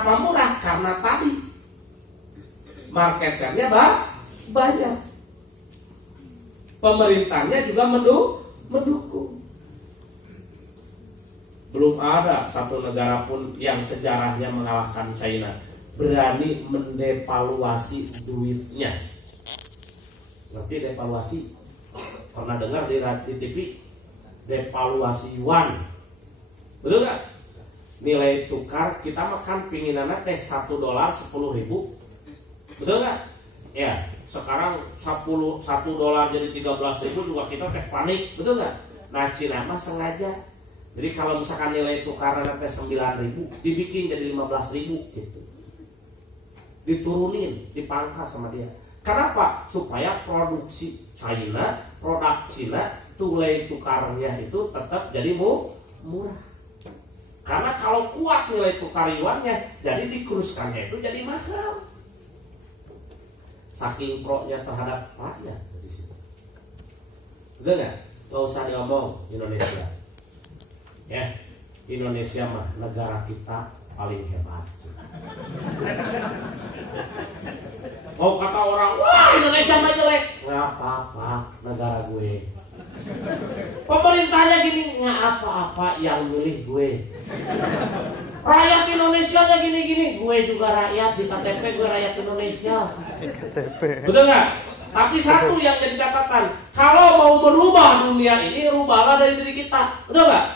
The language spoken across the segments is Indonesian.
Kenapa murah? Karena tadi market share-nya banyak. Pemerintahnya juga mendukung. Belum ada satu negara pun yang sejarahnya mengalahkan China berani mendevaluasi duitnya. Ngerti devaluasi? Pernah dengar di TV? Devaluasi yuan. Betul gak? Nilai tukar kita makan pinginannya teh $1 10.000. Betul gak? Ya, sekarang $1 jadi 13.000 juga kita teh panik. Betul gak? Nah, Cina mah sengaja. Jadi kalau misalkan nilai tukarnya teh 9.000 dibikin jadi 15.000 gitu. Diturunin, dipangkas sama dia. Kenapa? Supaya produksi China, produk Cina, nilai tukarnya itu tetap jadi murah. Karena kalau kuat nilai tukar yuannya, jadi dikuruskannya itu jadi mahal. Saking pro-nya terhadap rakyat di situ. Betul nggak? Nggak usah diomong Indonesia. Ya, Indonesia mah negara kita paling hebat. Mau kata orang, wah Indonesia mah jelek. Nggak apa-apa, negara gue. Pemerintahnya gini, nggak apa-apa yang milih gue. Rakyat Indonesia nya gini-gini, gue juga rakyat di KTP, gue rakyat Indonesia. Betul nggak? Tapi satu yang jadi catatan, kalau mau merubah dunia ini, rubahlah dari diri kita. Betul nggak?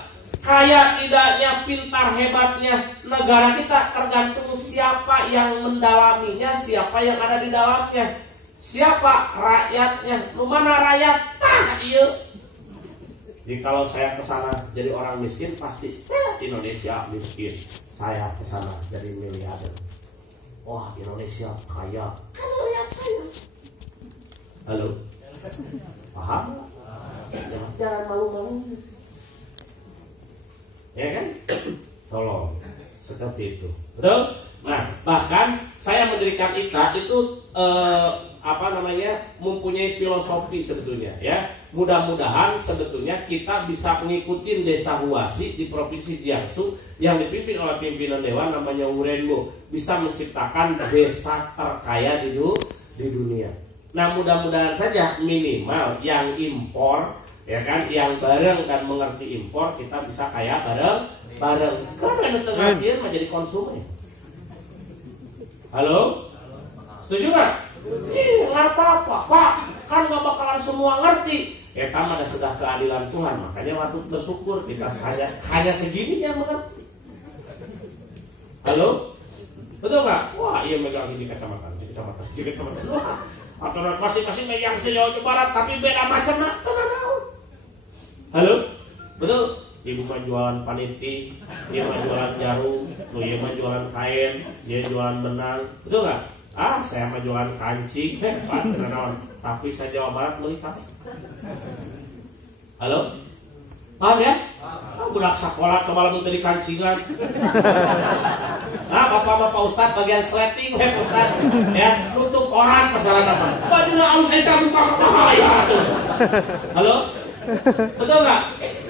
Kaya tidaknya, pintar hebatnya negara kita tergantung siapa yang mendalaminya, siapa yang ada di dalamnya, siapa rakyatnya. Lu mana rakyat? Tah, iya. Jadi kalau saya kesana jadi orang miskin pasti Indonesia miskin. Saya kesana jadi miliarder. Wah Indonesia kaya. Kan rakyat saya. Halo, paham? Jangan malu-malu. Ya kan? Tolong seperti itu. Betul? Nah, bahkan saya mendirikan IKA itu mempunyai filosofi sebetulnya ya. Mudah-mudahan sebetulnya kita bisa mengikuti desa Huasi di Provinsi Jiangsu yang dipimpin oleh pimpinan dewan namanya Wurenbo, bisa menciptakan desa terkaya di dunia. Nah, mudah-mudahan saja minimal yang impor ya kan, yang bareng dan mengerti impor kita bisa kaya bareng. Karena tengah dia menjadi konsumen. Halo? Setuju nggak? Nggak apa-apa, Pak. Kan nggak bakalan semua ngerti. Kita mah sudah keadilan Tuhan, makanya waktu bersyukur kita hanya segini yang mengerti. Halo? Betul nggak? Wah, iya megang ini kacamata. Wah, atau masing-masing megang sejauh barat, tapi beda macam nak. Halo? Betul? Ibu mah jualan paniti, dia mah jualan jarum, dia mah jualan kain, dia jualan benang. Betul nggak? Saya mah jualan kancing, tapi saya Jawa Barat menikah. Halo? Paham ya? Budak sekolah coba lamun tadi kancingan. Nah, Bapak Pak Ustad bagian sleting Pak Ustad. Ya, tutup orang masalah apa? Bajunya alus eta buka bahaya tuh. Halo? Betul enggak?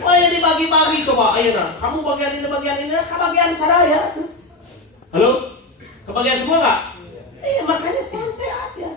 Oh, ya dibagi-bagi coba ayeuna. Kamu bagian ini, kebagian sadaya tuh. Halo? Kebagian semua enggak? Makanya santai aja.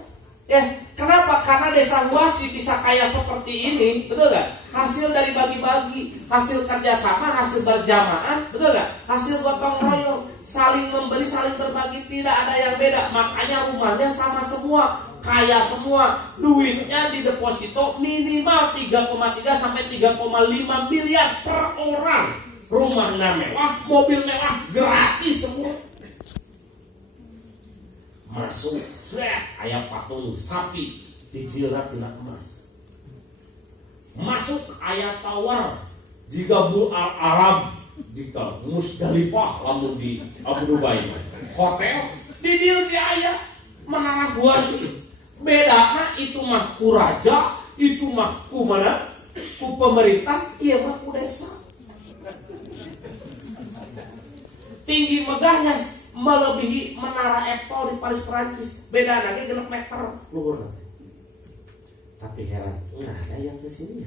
Ya, kenapa? Karena desa Huasi bisa kaya seperti ini, betul gak? Hasil dari bagi-bagi, hasil kerjasama, hasil berjamaah, betul gak? Hasil gotong royong, saling memberi, saling berbagi, tidak ada yang beda. Makanya rumahnya sama semua, kaya semua. Duitnya di deposito minimal 3,3 sampai 3,5 miliar per orang. Rumahnya mewah, mobil mewah, gratis semua. Masuk, ayam patung sapi dijilat-jilat emas. Masuk ayam tawar di Gabul Arab, di Musdalifah, lamun di Abu Dhabi. Hotel di dia ayam Menara Huasi. Bedanya itu mah ku raja, itu mah ku mana? Ku pemerintah, iya mah ku desa. Tinggi megahnya melebihi menara Eiffel di Paris Perancis. Beda lagi 6 meter luhur. Tapi heran, nggak ada yang kesini.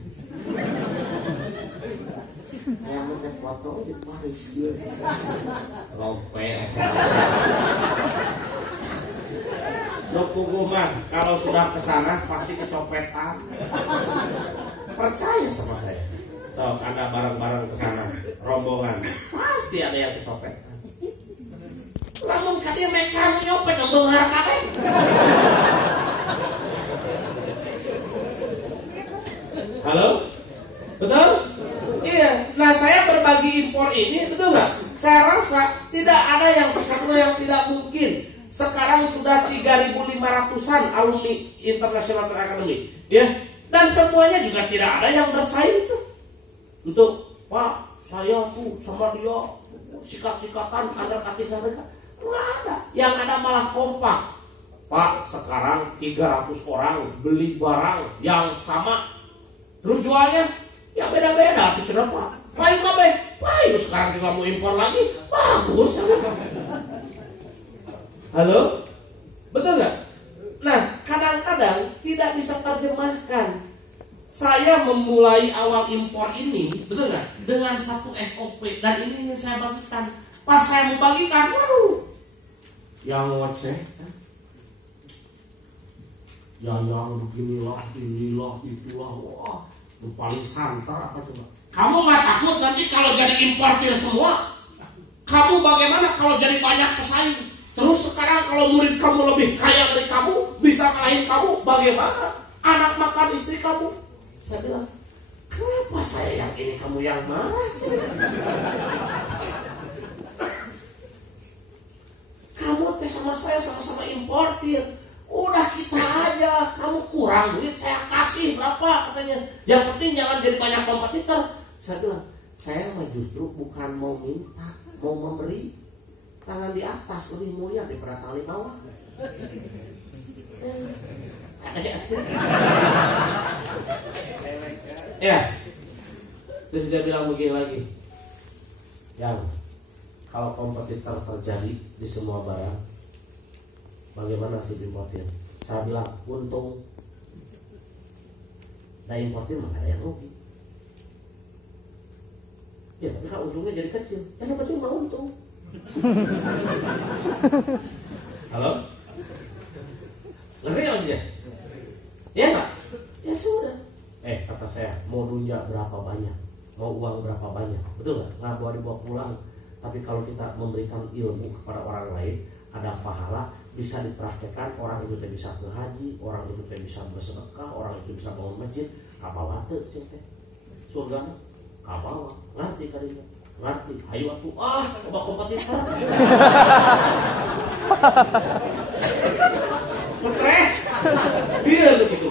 Kayak mau foto di Paris dia. Lompe. mah kalau sudah kesana pasti kecopetan. Percaya sama saya. So, ada barang-barang kesana, rombongan, pasti ada yang kecopetan. Lamun katanya naik sarung nyopet, ngebenghar kabeh. Halo? Betul? Iya. Nah, saya berbagi impor ini, betul nggak? Saya rasa tidak ada yang sesuatu yang tidak mungkin. Sekarang sudah 3.500-an alumni International Academy, ya. Dan semuanya juga tidak ada yang bersaing tuh. Untuk Pak, saya tuh sama dia sikat-sikatan, ada katikan mereka. Nggak ada. Yang ada malah kompak. Pak, sekarang 300 orang beli barang yang sama, terus jualnya ya beda-beda. Itu kenapa? Paling kabeh, paling sekarang juga mau impor lagi, bagus. Halo? Betul nggak? Nah, kadang-kadang tidak bisa terjemahkan. Saya memulai awal impor ini, betul nggak? Dengan satu SOP, dan ini yang saya bagikan. Pas saya mau bagikan, waduh, yang ngoceh, yang beginilah, inilah, itulah, wah, yang paling santai apa coba? Kamu nggak takut nanti kalau jadi importir semua? Kamu bagaimana kalau jadi banyak pesaing? Terus sekarang kalau murid kamu lebih kaya dari kamu, bisa kalahin kamu, bagaimana? Anak makan istri kamu? Saya bilang, kenapa saya yang ini, kamu yang mana? Kamu teh sama saya sama-sama importir. Udah kita aja, kamu kurang duit, saya kasih berapa katanya. Yang penting jangan jadi banyak kompetitor. Saya bilang, saya mah justru bukan mau minta, mau memberi. Tangan di atas lebih mulia daripada tangan di bawah. Ya, terus dia bilang begini lagi, yang kalau kompetitor terjadi di semua barang, bagaimana sih importir? Saya bilang untung, nah importir mah ada yang rugi. Ya tapi kalau untungnya jadi kecil, yang penting mah untung. Halo? Ngerti gak maksudnya? Ya enggak? Ya sudah. Kata saya, mau dunja berapa banyak, mau uang berapa banyak, betul nggak? Nggak boleh dibawa pulang. Tapi kalau kita memberikan ilmu kepada orang lain, ada pahala, bisa dipraktekkan. Orang itu bisa ke haji, orang itu bisa bersedekah, orang itu bisa bangun masjid. Kapal wate sih teh, surga kapal ngerti kalinya, ngerti. Ayo aku coba kompetitor. Stres, biar begitu.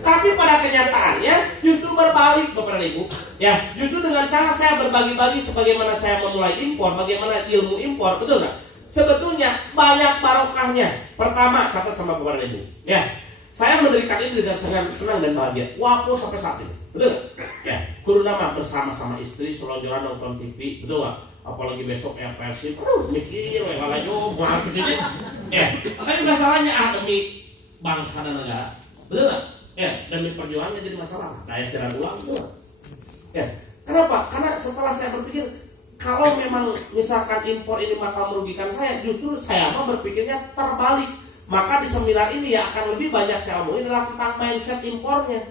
Tapi pada kenyataannya justru berbalik Bapak dan Ibu. Ya, justru dengan cara saya berbagi-bagi sebagaimana saya memulai impor, bagaimana ilmu impor, betul nggak? Sebetulnya banyak barokahnya. Pertama, catat sama Bapak dan Ibu. Ya, saya mendirikan ini dengan senang dan bahagia. Waktu sampai saat ini, betul nggak? Ya, kudu nama bersama-sama istri, selonjoran nonton TV, betul nggak? Apalagi besok ya Persib, mikir, lalajo, buang gitu ya. Tapi masalahnya demi bangsa dan negara, betul nggak? Ya, demi perjuangannya jadi masalah. Daya serang uang itu. Ya, kenapa? Karena setelah saya berpikir, kalau memang misalkan impor ini maka merugikan saya, justru saya mau berpikirnya terbalik. Maka di seminar ini ya akan lebih banyak saya omongin adalah tentang mindset impornya.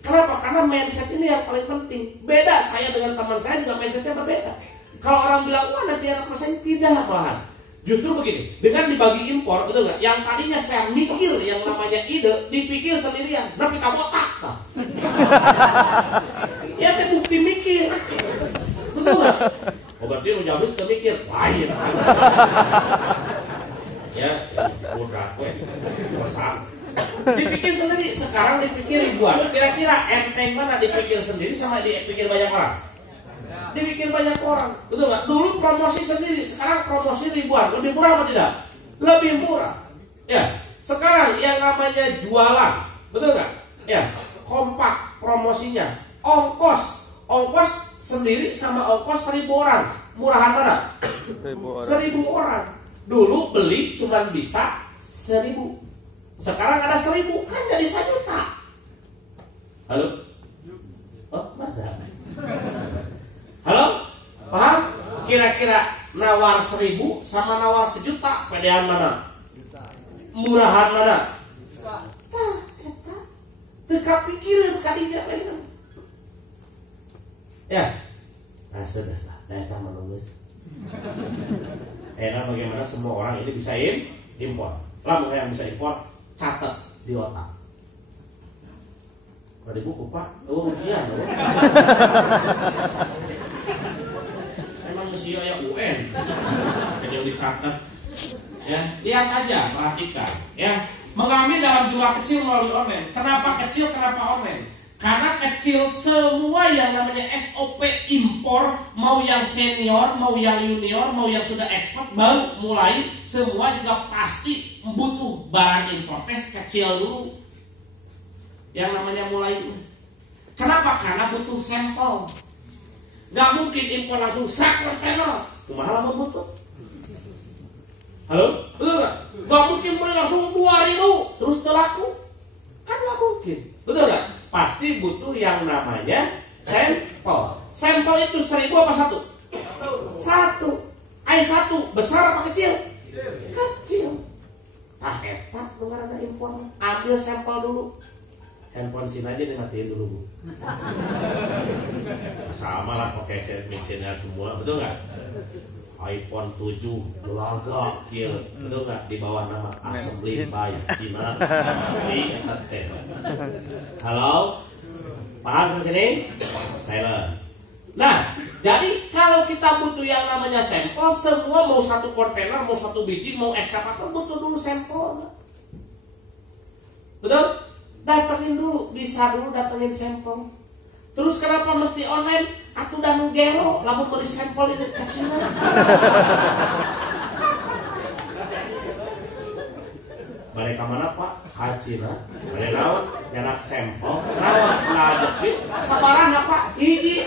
Kenapa? Karena mindset ini yang paling penting. Beda saya dengan teman saya juga mindsetnya berbeda. Kalau orang bilang, wah nanti anak saya tidak bahan. Justru begini, dengan dibagi impor, betul nggak? Yang tadinya saya mikir yang namanya ide, dipikir sendirian, tapi kamu otak, tak? Ya, itu bukti mikir, betul nggak? Oh berarti lu jamin mikir, lain. Ya, udah, pesan. Dipikir sendiri, sekarang dipikir ribuan. Kira-kira enteng mana dipikir sendiri sama dipikir banyak orang? Dipikir banyak orang, betul nggak? Dulu promosi sendiri, sekarang promosi ribuan, lebih murah apa tidak? Lebih murah. Ya, sekarang yang namanya jualan, betul nggak? Ya, kompak promosinya, ongkos sendiri sama ongkos 1.000 orang, murahan mana? 1.000 orang. Dulu beli cuma bisa 1.000, sekarang ada 1.000, kan jadi 1 juta. Halo? Oh, mana? Halo? Paham? Kira-kira nawar 1.000 sama nawar 1 juta, pedean mana? Murahan mana? Eta teka pikiran kadinya lain. Ya. Nah, sudah lah. Eta menulis. Bagaimana semua orang ini bisa impor. Lamun yang bisa impor, catat di otak. Ada buku Pak? Oh ujian loh. Emang mesti ya UN. Yang dicatat. Ya, lihat aja, perhatikan. Ya, mengambil dalam jumlah kecil melalui online. Kenapa kecil? Kenapa online? Karena kecil semua yang namanya SOP impor, mau yang senior, mau yang junior, mau yang sudah expert baru mulai, semua juga pasti butuh barang impor kecil dulu. Yang namanya mulai. Kenapa? Karena butuh sampel. Gak mungkin impor langsung sak kontainer. Kumaha lamun butuh. Halo? Betul gak? Gak mungkin beli langsung 2.000 terus terlaku. Kan gak mungkin. Betul gak? Pasti butuh yang namanya sampel. Sampel itu 1.000 apa 1? 1. Ai 1 besar apa kecil? Kecil. Nah eta nu ngaranna impor. Ambil sampel dulu. Handphone Cina aja dimatiin dulu Bu. Sama lah pakai mesinnya semua, betul nggak? iPhone 7 gelagak kieu, betul nggak? Di bawah nama assembly by Cina. Halo, paham sampai sini? Silent. Nah, jadi kalau kita butuh yang namanya sampel, semua mau satu kontainer, mau satu biji, mau eskavator butuh dulu sampel. Betul? Datengin dulu, bisa dulu datengin sampel. Terus kenapa mesti online? Aku udah nugero, lalu beli sampel ini kecil. Balik ke mana Pak? Cina. Balik lawan, jarak sampel. Lawan, ngajepin. Sabaran Pak? Hiji.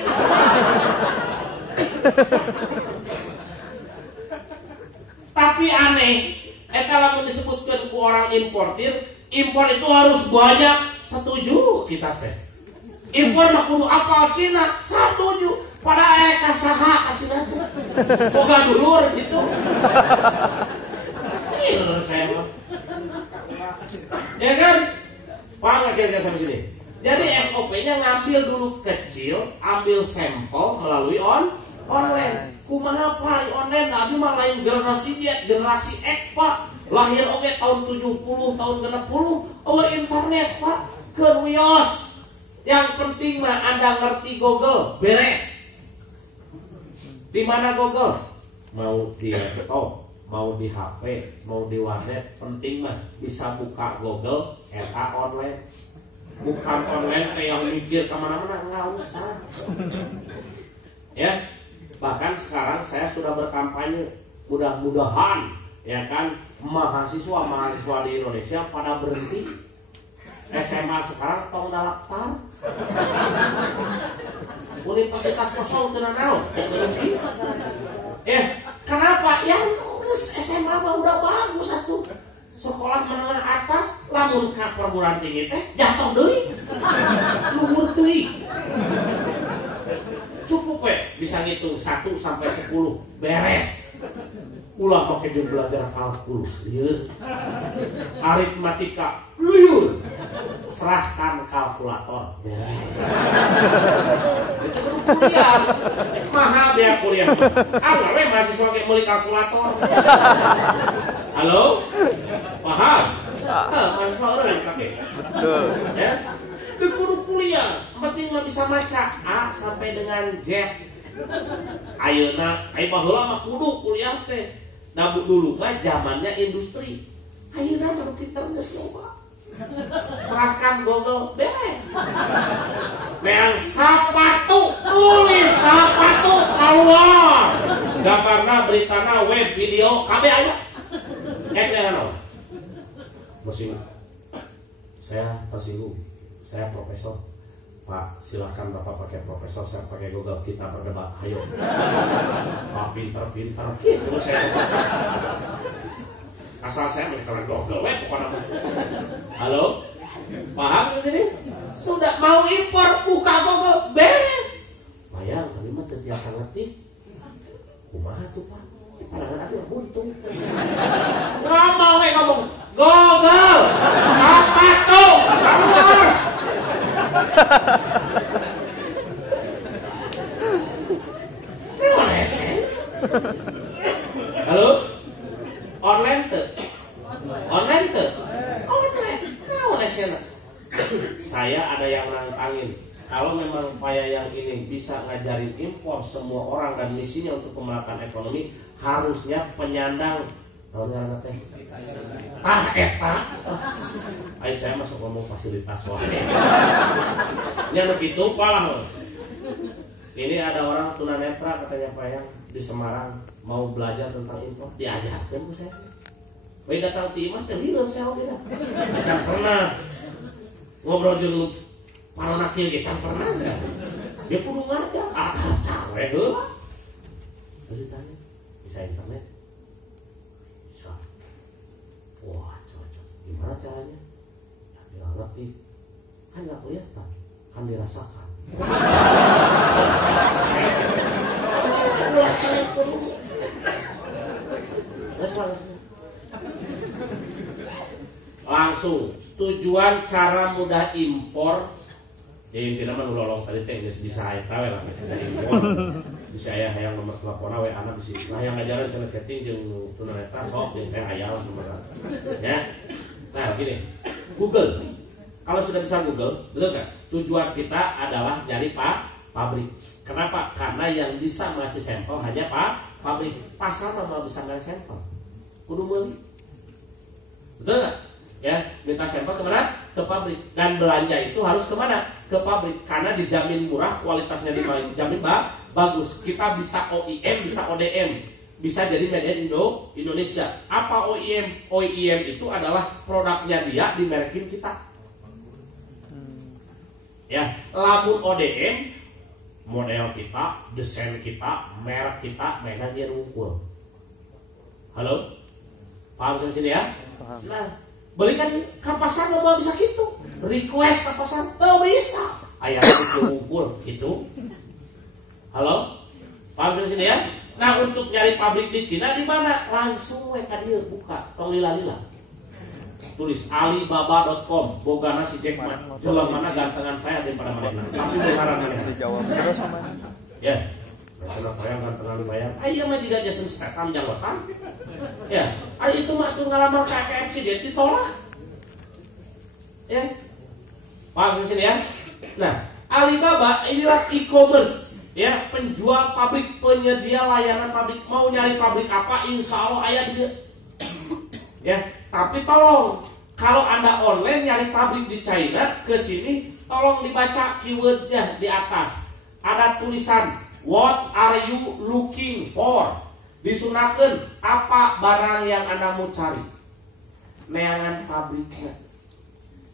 Tapi aneh, eta lamun disebutkan ku orang importir, impor itu harus banyak. Setuju kita teh. Impor mah kudu apal Cina, setuju. Pada aya kasaha ka Cina teh. Boga dulur gitu. Ini saya mah. Ya kan? Paham kira-kira sampai sini. Jadi SOP-nya ngambil dulu kecil, ambil sampel melalui online. Kumaha Pak online? Nabi mah lain generasi dia, generasi X Pak. Lahir oke tahun 70, tahun 60, internet Pak, ke wios. Yang penting mah Anda ngerti Google, beres. Di mana Google? Mau di laptop, mau di HP, mau di warnet, penting mah bisa buka Google, RA online. Bukan online kayak yang mikir kemana-mana, nggak usah. Ya, bahkan sekarang saya sudah berkampanye, mudah-mudahan ya kan mahasiswa di Indonesia pada berhenti SMA sekarang tong daftar universitas kosong kena naon. Kenapa? Ya SMA mah udah bagus satu. Sekolah menengah atas lamun ka perguruan tinggi teh jatuh deui. Luhur deui. Cukup bisa ngitung 1 sampai 10 beres. Ulah pakai jeung belajar kalkulus lieur. Aritmatika lieur. Serahkan kalkulator. Itu kuliah. Mahal biaya kuliah. Enggak we mahasiswa kayak meuli kalkulator. Halo? Paham? Mahasiswa orang yang pakai. Betul. Ya. Kudu kuliah. Penting mah bisa maca A sampai dengan Z. Ayeuna, baheula mah kudu kuliah teh. Namun dulu mah zamannya industri. Ayeuna mah pinter geus loba. Serahkan Google beres. Meang sapatu, tulis sapatu keluar. Gambarna, beritana, web, video, kabeh aya. Naon? Musim. Saya tersinggung. Saya profesor. Pak, silakan Bapak pakai profesor, saya pakai Google, kita berdebat. Ayo. Pak pinter. Gitu saya. Asal saya mengenal Google, pokoknya. Halo? Paham di sini? Sudah mau impor, buka Google, beres. Bayang, kami mah terbiasa ngerti. Kumaha tuh Pak? Sarangan aja buntung. Ngomong. Google, sepatu. Halo? Online tuh? Online tuh? Online. Nah, saya ada yang nantangin. Kalau memang upaya yang ini bisa ngajarin impor semua orang dan misinya untuk pemerataan ekonomi, harusnya penyandang tahun teh. Eta. Ay, saya masuk ngomong fasilitas wah. Nya begitu palah, Bos. Ini ada orang tunanetra katanya Pak yang di Semarang mau belajar tentang impor, diajarkan Bu saya. Bae datang ti imah teh lieur saya oge dah. Can pernah ngobrol jeung para nakil ge can pernah saya. Dia kudu ngajar, cawe heula. Terus tanya, bisa internet? Bisa. Wah, cocok. Gimana caranya? Ya, tidak ngerti. Kan nggak kelihatan, kan dirasakan. Langsung tujuan cara mudah impor. Jadi intinya mah nolong tadi teh bisa eta we lah bisa impor. Bisa aya hayang nomor teleponna we anak bisa. Nah yang ngajaran cenah chatting jeung tunanetra sok jeung saya aya lah nomor. Ya. Nah, gini. Google. Kalau sudah bisa Google, betul kan? Tujuan kita adalah nyari pabrik. Kenapa? Karena yang bisa ngasih sampel hanya pabrik. Pasar mah bisa ngasih sampel. Kudu meuli. Betul nggak? Ya, minta sampel kemana? Ke pabrik. Dan belanja itu harus kemana? Ke pabrik. Karena dijamin murah, kualitasnya dijamin bagus. Kita bisa OEM, bisa ODM, bisa jadi made in Indonesia. Apa OEM? OEM itu adalah produknya dia dimerekin kita. Ya, lamun ODM model kita, desain kita, merek kita, mainan dia rungkul. Halo? Paham sampai sini ya? Paham. Nah, belikan ke pasar mau bisa gitu. Request ke pasar, tuh bisa. Ayah itu rungkul, gitu. Halo? Paham sampai sini ya? Nah, untuk nyari pabrik di Cina di mana? Langsung we ka dieu buka, tong lila-lila. Tulis alibaba.com, bogana si Jack Ma. Jelang mana gantengan saya daripada mana. Tapi besaran mana? Dijawab terus sama. Ya. Kenapa yang gantengan dibayar? Ayo mah juga Jason Statham janggotan. Ya, ayo itu mah tuh ngalamar ke KFC dia ditolak. Ya. Paham sini ya? Nah, Alibaba inilah e-commerce. Ya, penjual pabrik, penyedia layanan pabrik. Mau nyari pabrik apa? Insya Allah ayah dia. Ya, tapi tolong kalau Anda online nyari pabrik di China ke sini, tolong dibaca keywordnya di atas. Ada tulisan what are you looking for? Disunahkan apa barang yang Anda mau cari. Neangan pabriknya.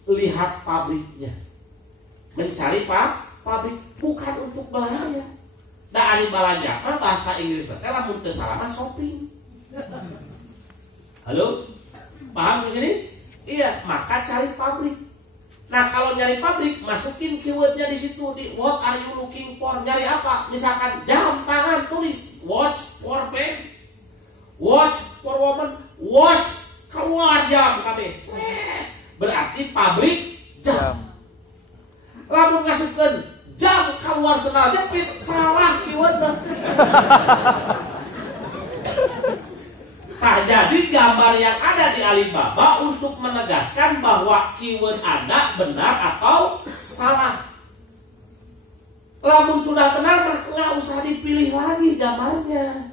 Lihat pabriknya. Mencari pabrik bukan untuk belanja. Da ari belanja, bahasa Inggris teh lamun teu salah shopping. Halo? Paham di sini? Iya, maka cari pabrik. Nah, kalau nyari pabrik, masukin keywordnya di situ di what are you looking for? Nyari apa? Misalkan jam tangan, tulis watch for men, watch for woman, watch keluar jam kabeh. Berarti pabrik jam. Lamun ngasupkeun jam keluar senal jepit, salah keywordnya. Nah, jadi gambar yang ada di Alibaba untuk menegaskan bahwa keyword Anda benar atau salah. Lamun sudah benar, mah nggak usah dipilih lagi gambarnya.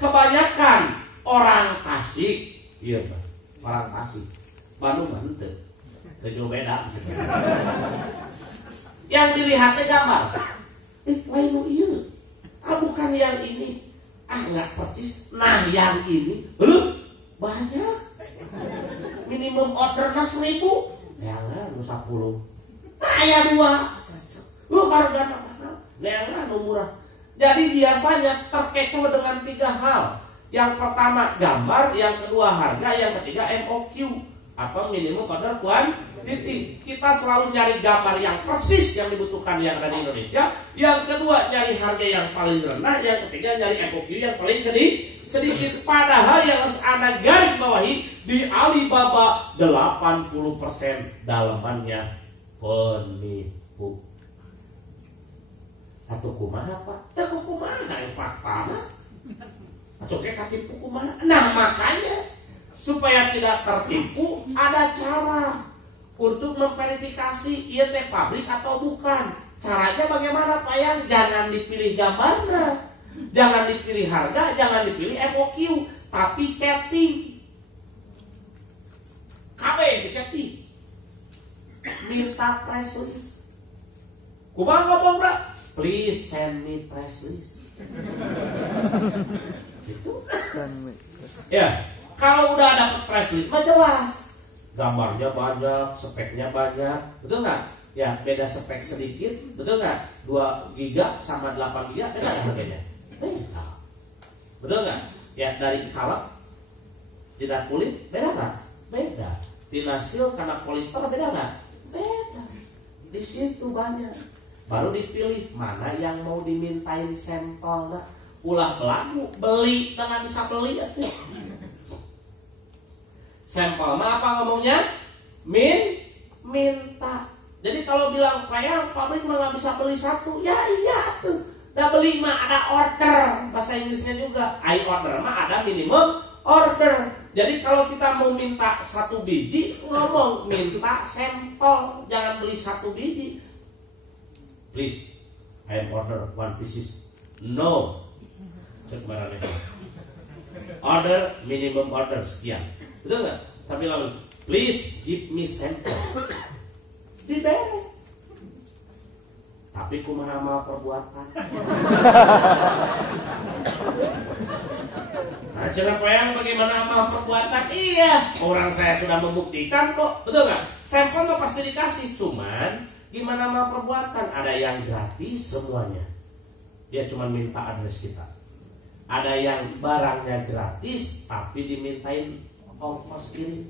Kebanyakan orang Tasik, iya Pak, orang Tasik, Bandung mantep, tujuh beda. Yang dilihatnya gambar, lain iya, bukan yang ini. Nggak persis. Nah yang ini banyak, minimum ordernya 1.000, jangan 10. Nah ya 2 harga jangan murah. Jadi biasanya terkecoh dengan 3 hal. Yang pertama gambar, yang kedua harga, yang ketiga MOQ atau minimum order quantity. Kita selalu nyari gambar yang persis yang dibutuhkan yang ada di Indonesia. Yang kedua nyari harga yang paling rendah. Yang ketiga nyari MOQ yang paling sedikit. Padahal yang harus Anda garis bawahi di Alibaba 80% dalamannya penipu. Atau kumaha Pak? Teu kumaha yang faktana. Atau kayak katipu kumaha. Nah makanya supaya tidak tertipu ada cara untuk memverifikasi ieu teh pabrik atau bukan. Caranya bagaimana Pak Yang? Jangan dipilih gambarnya, jangan dipilih harga, jangan dipilih MOQ, tapi chatting. KB chatting. Minta press list. Kumaha ngomong Bro? Please send me press list. Gitu. Ya, kalau udah dapat press list mah jelas. Gambarnya banyak, speknya banyak, betul nggak? Ya, beda spek sedikit, betul nggak? 2 giga sama 8 giga beda harganya. Beda. Betul nggak? Ya, dari kalem tidak kulit beda nggak? Beda. Dinasil karena polister beda nggak? Beda. Di situ banyak. Baru dipilih mana yang mau dimintain sampel nggak? Ulah belagu, beli dengan bisa beli itu. Sampel mah apa ngomongnya? Minta. Jadi kalau bilang kayak pabrik mah nggak bisa beli satu, ya iya tuh. Udah beli mah ada order, bahasa Inggrisnya juga. I order mah ada minimum order. Jadi kalau kita mau minta 1 biji, ngomong minta sampel, jangan beli 1 biji. Please, I order 1 pieces. No. Cek barangnya. Order minimum order sekian. Betul nggak? Tapi lalu, please give me sample. Diberi. Tapi kumaha mal perbuatan. Nah, cara Koyang bagaimana amal perbuatan? Iya, orang saya sudah membuktikan kok, betul nggak? Sampel mah pasti dikasih, cuman gimana amal perbuatan? Ada yang gratis semuanya, dia cuma minta adres kita. Ada yang barangnya gratis, tapi dimintain ongkos kirim.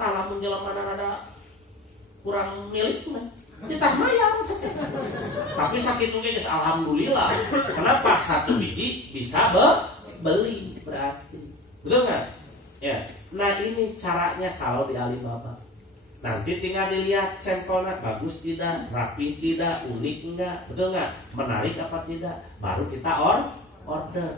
Talah menjelang mana ada kurang milik mah, kita mayar. Tapi sakit mungkin alhamdulillah. Kenapa? 1 biji bisa beli berarti, betul nggak? Ya, nah ini caranya kalau di Alibaba. Nanti tinggal dilihat sampelnya bagus tidak, rapi tidak, unik enggak, betul nggak? Menarik apa tidak, baru kita order.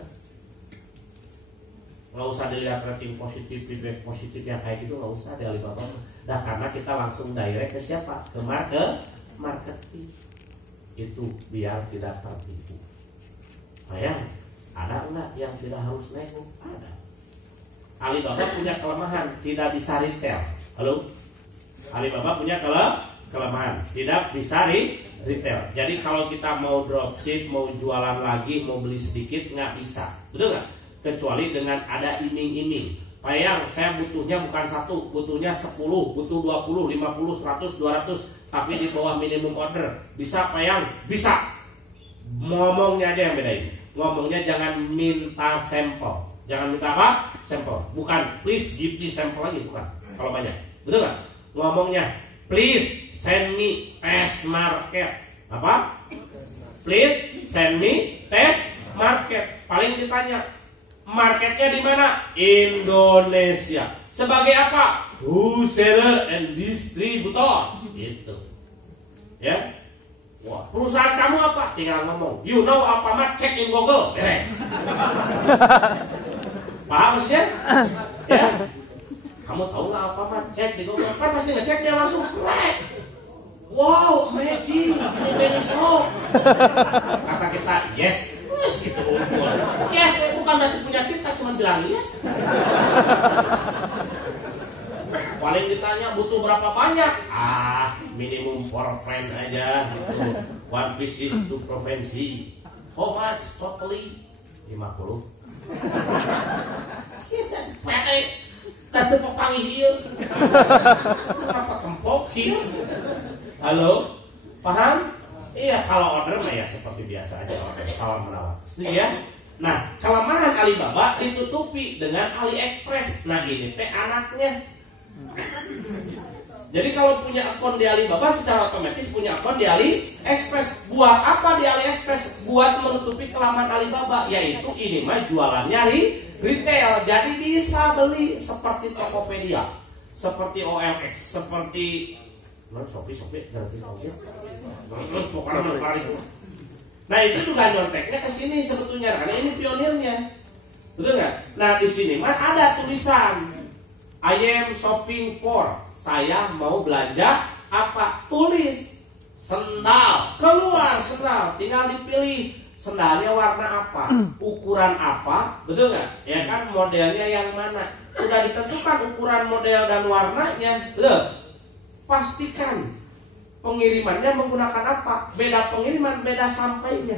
Nggak usah dilihat rating positif, feedback positif yang kayak gitu, nggak usah di Alibaba. Nah karena kita langsung direct ke siapa? Ke marketing. Itu biar tidak tertipu. Bayang. Ada enggak yang tidak harus nego? Ada. Alibaba punya kelemahan, tidak bisa retail. Halo? Alibaba punya kelemahan, tidak bisa retail. Jadi kalau kita mau dropship, mau jualan lagi, mau beli sedikit, nggak bisa. Betul nggak? Kecuali dengan ada iming-iming. Payang, saya butuhnya bukan 1, butuhnya 10, butuh 20, 50, 100, 200, tapi di bawah minimum order. Bisa Payang? Bisa. Ngomongnya aja yang bedain. Ngomongnya jangan minta sampel. Jangan minta apa? Sampel. Bukan please give me sampel lagi, bukan. Kalau banyak. Betul nggak? Ngomongnya please send me test market. Apa? Please send me test market. Paling ditanya, marketnya di mana? Indonesia. Sebagai apa? Wholesaler and distributor. Gitu. Ya. Wah, perusahaan kamu apa? Tinggal ngomong. You know Alfamart, check in Google. Beres. Paham maksudnya? Ya. Kamu tahu nggak Alfamart? Cek di Google. Kan pasti ngecek dia langsung crack. Wow, amazing. Ini very shop. Kata kita, yes. Yes, gitu. Yes, bukan berarti punya kita, cuma bilang yes. Paling ditanya butuh berapa banyak? Minimum 4 friend aja gitu. 1 pieces to provinsi. How much totally? 50. Kita pede. Tatu pepangi dia. Apa tempok dia? Halo? Paham? Iya, kalau order mah ya seperti biasa aja order tawar menawar. Setuju ya? Nah, kelemahan Alibaba ditutupi dengan AliExpress. Nah, ini teh anaknya. Jadi kalau punya akun di Alibaba secara otomatis punya akun di AliExpress. Buat apa di AliExpress? Buat menutupi kelemahan Alibaba, yaitu ini mah jualannya retail. Jadi bisa beli seperti Tokopedia, seperti OLX, seperti Shopee gratis ongkir. Pokoknya menarik. Nah itu juga nyonteknya ke sini sebetulnya karena ini pionirnya, betul nggak? Nah di sini mah ada tulisan I am shopping for, saya mau belanja apa? Tulis sendal, keluar sendal, tinggal dipilih sendalnya warna apa, ukuran apa, betul nggak? Ya kan modelnya yang mana? Sudah ditentukan ukuran, model dan warnanya, loh. Pastikan pengirimannya menggunakan apa? Beda pengiriman, beda sampainya.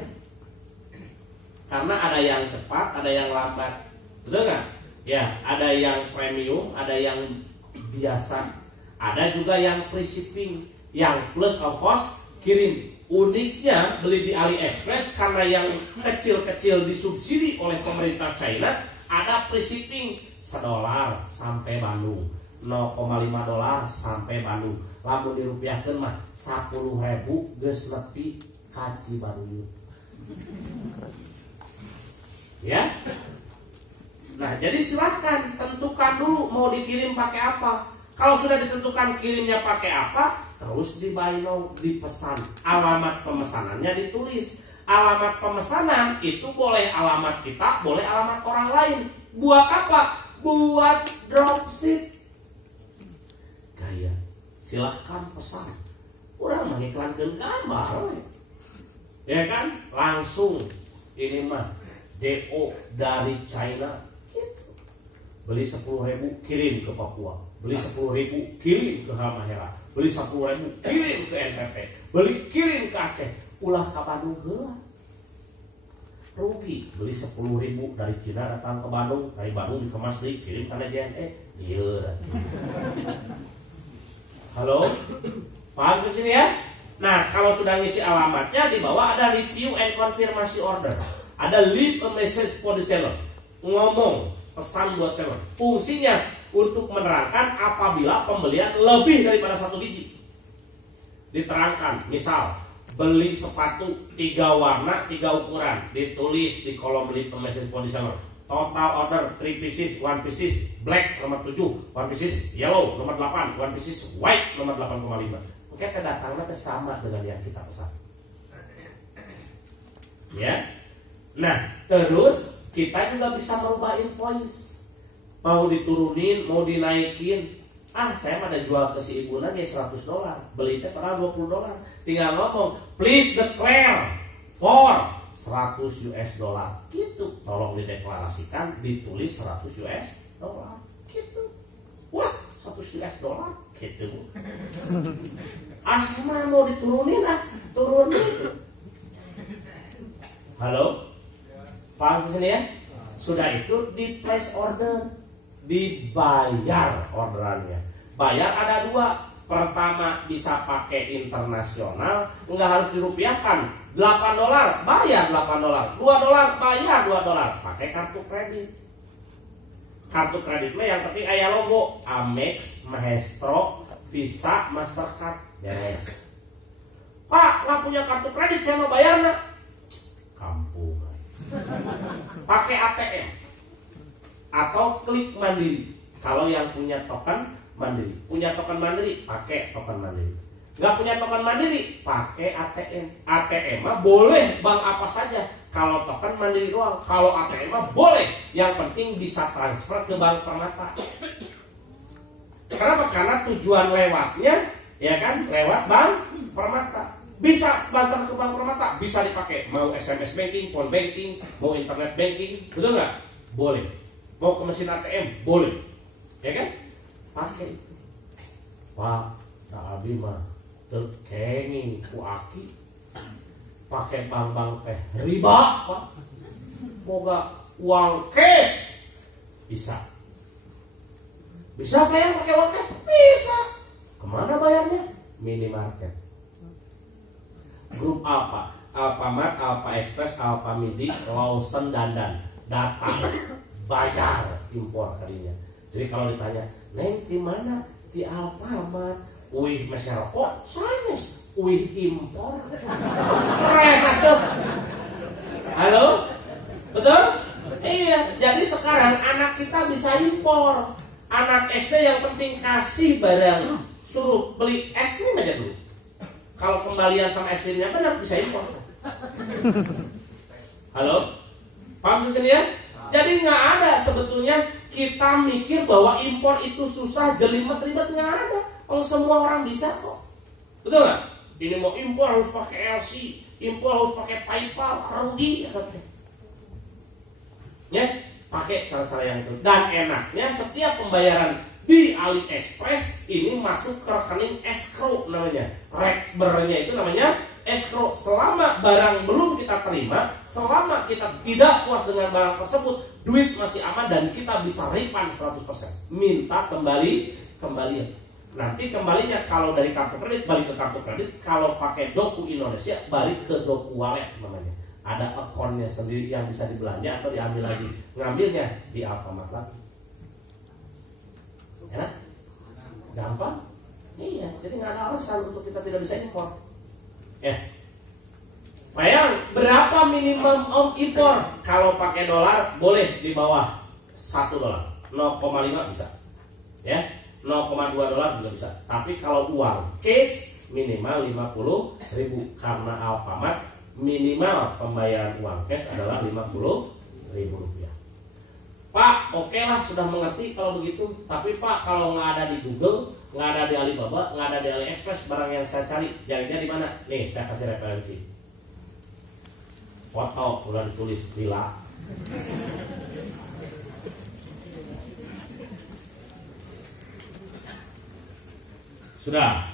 Karena ada yang cepat, ada yang lambat. Betul nggak? Ya, ada yang premium, ada yang biasa. Ada juga yang free shipping, yang plus ongkos kirim. Uniknya beli di AliExpress karena yang kecil-kecil disubsidi oleh pemerintah China, ada free shipping $1 sampai Bandung. $0,5 sampai Bandung. Lamun dirupiahkeun mah 10.000 geus nepi ka Cibaduyut. Ya. Nah, jadi silahkan tentukan dulu mau dikirim pakai apa. Kalau sudah ditentukan kirimnya pakai apa, terus di buy now, dipesan. Alamat pemesanannya ditulis. Alamat pemesanan itu boleh alamat kita, boleh alamat orang lain. Buat apa? Buat dropship. Gaya, silahkan pesan. Urang mengiklankeun gambar, ya kan? Langsung ini mah DO dari China. Gitu. Beli 10.000 kirim ke Papua, beli 10.000 kirim ke Halmahera, beli 10.000 kirim ke NTT, beli kirim ke Aceh, ulah ke Bandung heula. Rugi beli 10.000 dari Cina datang ke Bandung, dari Bandung dikemas deui kirim kana JNE. Iya. Halo, paham sini ya? Nah, kalau sudah ngisi alamatnya, di bawah ada review and confirmation order. Ada leave a message for the seller. Ngomong, pesan buat seller. Fungsinya untuk menerangkan apabila pembelian lebih daripada 1 biji. Diterangkan, misal beli sepatu 3 warna, 3 ukuran. Ditulis di kolom leave a message for the seller. Total order 3 pieces, 1 pieces black nomor 7, 1 pieces yellow nomor 8, 1 pieces white nomor 8,5. Mungkin kedatangannya sama dengan yang kita pesan. Ya. Nah, terus kita juga bisa merubah invoice. Mau diturunin, mau dinaikin. Saya mah ada jual ke si ibu lagi $100. Belinya pernah $20. Tinggal ngomong, please declare for $100. Gitu. Tolong dideklarasikan, ditulis $100. Gitu. Wah, $100. Gitu. Asma mau diturunin turunin. Halo? Paham sini ya? Sudah itu di place order, dibayar orderannya. Bayar ada 2. Pertama bisa pakai internasional, nggak harus dirupiahkan. $8 bayar $8, $2 bayar $2. Pakai kartu kredit. Kartu kreditnya yang penting aya logo Amex, Maestro, Visa, Mastercard. Yes. Pak, nggak punya kartu kredit, saya mau bayar nggak? Kampung. Pakai ATM atau klik mandiri. Kalau yang punya token mandiri, punya token mandiri, pakai token mandiri. Nggak punya token mandiri, pakai ATM. ATM mah boleh bank apa saja. Kalau token mandiri doang. Kalau ATM mah boleh. Yang penting bisa transfer ke Bank Permata. Kenapa? Karena tujuan lewatnya, ya kan, lewat Bank Permata. Bisa banter ke Bank Permata, bisa dipakai. Mau SMS banking, phone banking, mau internet banking, betul nggak? Boleh. Mau ke mesin ATM, boleh. Ya kan? Pakai itu. Pak, tak abi mah terkenging ku aki. Pakai bank teh riba, Pak. Moga uang cash. Bisa. Bisa bayar pakai uang cash? Bisa. Kemana bayarnya? Minimarket. Grup apa? Alfamart, Alfa Express, Alfa Midi, Lawson, Dandan. Datang, bayar impor kalinya. Jadi kalau ditanya, Neng di mana? Di Alfamart. Wih, masih rokok? Sanes. Wih, impor. Keren tuh. Halo? Betul? Iya. Jadi sekarang anak kita bisa impor. Anak SD yang penting kasih barang. suruh beli es krim aja dulu. Kalau kembalian sama es krimnya benar bisa impor. Halo, paham susahnya ya? Jadi nggak ada sebetulnya kita mikir bahwa impor itu susah, jelimet, ribet, nggak ada. Kalau semua orang bisa kok, betul nggak? Ini mau impor harus pakai LC, impor harus pakai PayPal, rugi ya, pakai cara-cara yang itu. Dan enaknya setiap pembayaran di AliExpress ini masuk ke rekening escrow namanya. Rekbernya itu namanya escrow. Selama barang belum kita terima, selama kita tidak puas dengan barang tersebut, duit masih aman dan kita bisa refund 100%. Minta kembalian. Nanti kembalinya kalau dari kartu kredit balik ke kartu kredit, kalau pakai Doku Indonesia balik ke Doku Wallet namanya. Ada akunnya sendiri yang bisa dibelanja atau diambil lagi. Ngambilnya di Alfamart lagi. Enak? Gampang? Iya, jadi nggak ada alasan untuk kita tidak bisa impor. Bayang berapa minimum impor? Kalau pakai dolar boleh di bawah $1, 0,5 bisa, ya, 0,2 dolar juga bisa. Tapi kalau uang cash minimal 50.000 karena Alfamart minimal pembayaran uang cash adalah 50.000 rupiah. Pak, oke lah sudah mengerti kalau begitu. Tapi Pak, kalau nggak ada di Google, nggak ada di Alibaba, nggak ada di AliExpress barang yang saya cari, jadinya di mana? Nih, saya kasih referensi. Foto udah ditulis Lila. Sudah.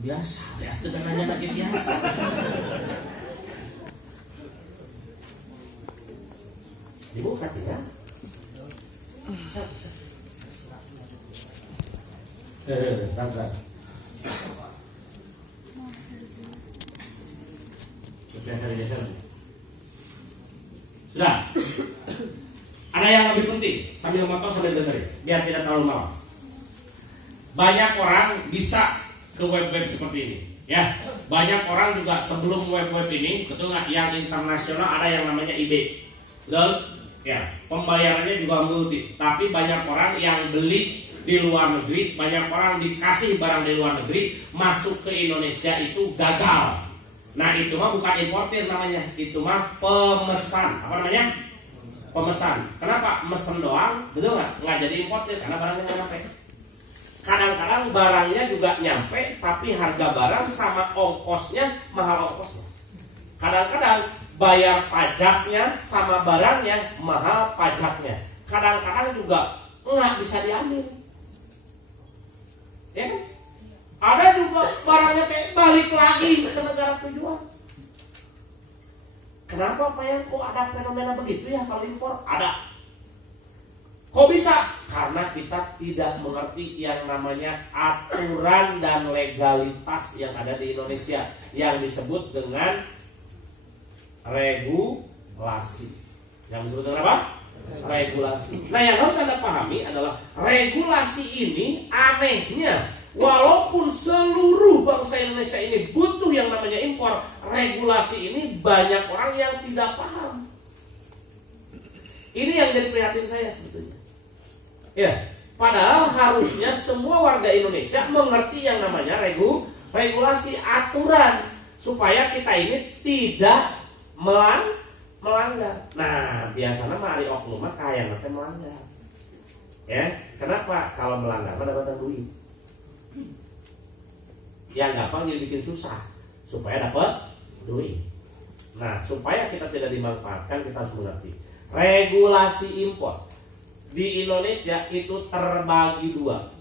Biasa, ya itu nanya lagi biasa. Dibuka tinggal. Tanggal. Biasa. Sudah. Ada yang lebih penting sambil motor sambil dengerin, biar tidak terlalu malam. Banyak orang bisa ke web-web seperti ini, ya. Banyak orang juga sebelum web-web ini, betul nggak? Yang internasional ada yang namanya eBay, betul? Ya, pembayarannya juga multi. Tapi banyak orang yang beli di luar negeri, banyak orang dikasih barang di luar negeri, masuk ke Indonesia itu gagal. Nah itu mah bukan importir namanya, itu mah pemesan. Apa namanya? Pemesan. Kenapa? Mesen doang, betul nggak? Nggak jadi importir karena barangnya nggak nyampe. Kadang-kadang barangnya juga nyampe, tapi harga barang sama ongkosnya mahal ongkosnya. Kadang-kadang bayar pajaknya sama barangnya mahal pajaknya. Kadang-kadang juga nggak bisa diambil, ya kan? Ada juga barangnya balik lagi ke negara tujuan. Kenapa Pak ya? Kok ada fenomena begitu ya kalau impor? Ada. Kok bisa? Karena kita tidak mengerti yang namanya aturan dan legalitas yang ada di Indonesia, yang disebut dengan regulasi. Yang disebut dengan apa? Regulasi. Nah yang harus Anda pahami adalah regulasi ini anehnya, walaupun seluruh bangsa Indonesia ini butuh yang namanya impor, regulasi ini banyak orang yang tidak paham. Ini yang jadi prihatin saya sebetulnya. Ya, padahal harusnya semua warga Indonesia mengerti yang namanya regulasi, aturan, supaya kita ini tidak melanggar. Nah, biasanya mari oknum mah kaya nanti melanggar. Ya, kenapa? Kalau melanggar mendapatkan duit. Yang gampang jadi bikin susah supaya dapat duit. Nah, supaya kita tidak dimanfaatkan, kita harus mengerti regulasi impor di Indonesia itu terbagi dua.